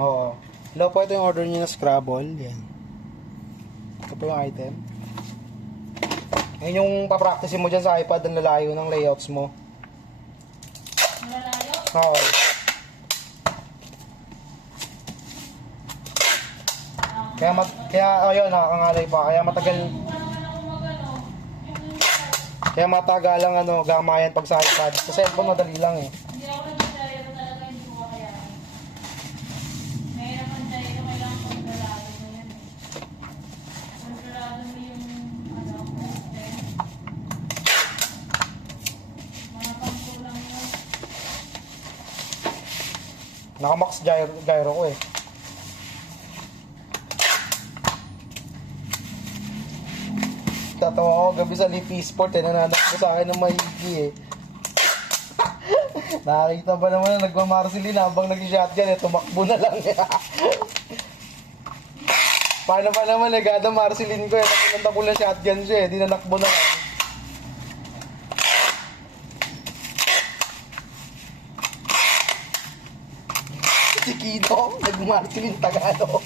Oo. Hello po, ito yung order niyo na Scrabble. Yan. Ito po yung item. Yan yung papracticein mo dyan sa iPad, ang lalayo ng layouts mo. Malalayo? Oo. Kaya ayun, nakakangalay pa. Kaya matagal lang gamayan pag sa iPad. Sa cellphone madali lang eh. Hindi ako nag-diet talaga, hindi ko kaya. Mahirap ang diet, kailangan kontrolado mo yan eh. Kontrolado mo yung content. Mga pangkulang yun. Naka-max gyro ko eh. Tatawa ako gabi sa Lipi Sport eh. Nananak ko sa akin ng maigi eh. Nakakita ba naman na nagmamarsilin habang nag-shotgun eh. Tumakbo na lang eh. Paano pa naman eh. Gada marsilin ko eh. Napunanta ko lang shotgun siya eh. Di nanakbo na lang. Si Kino, nagmarsilin Tagalog.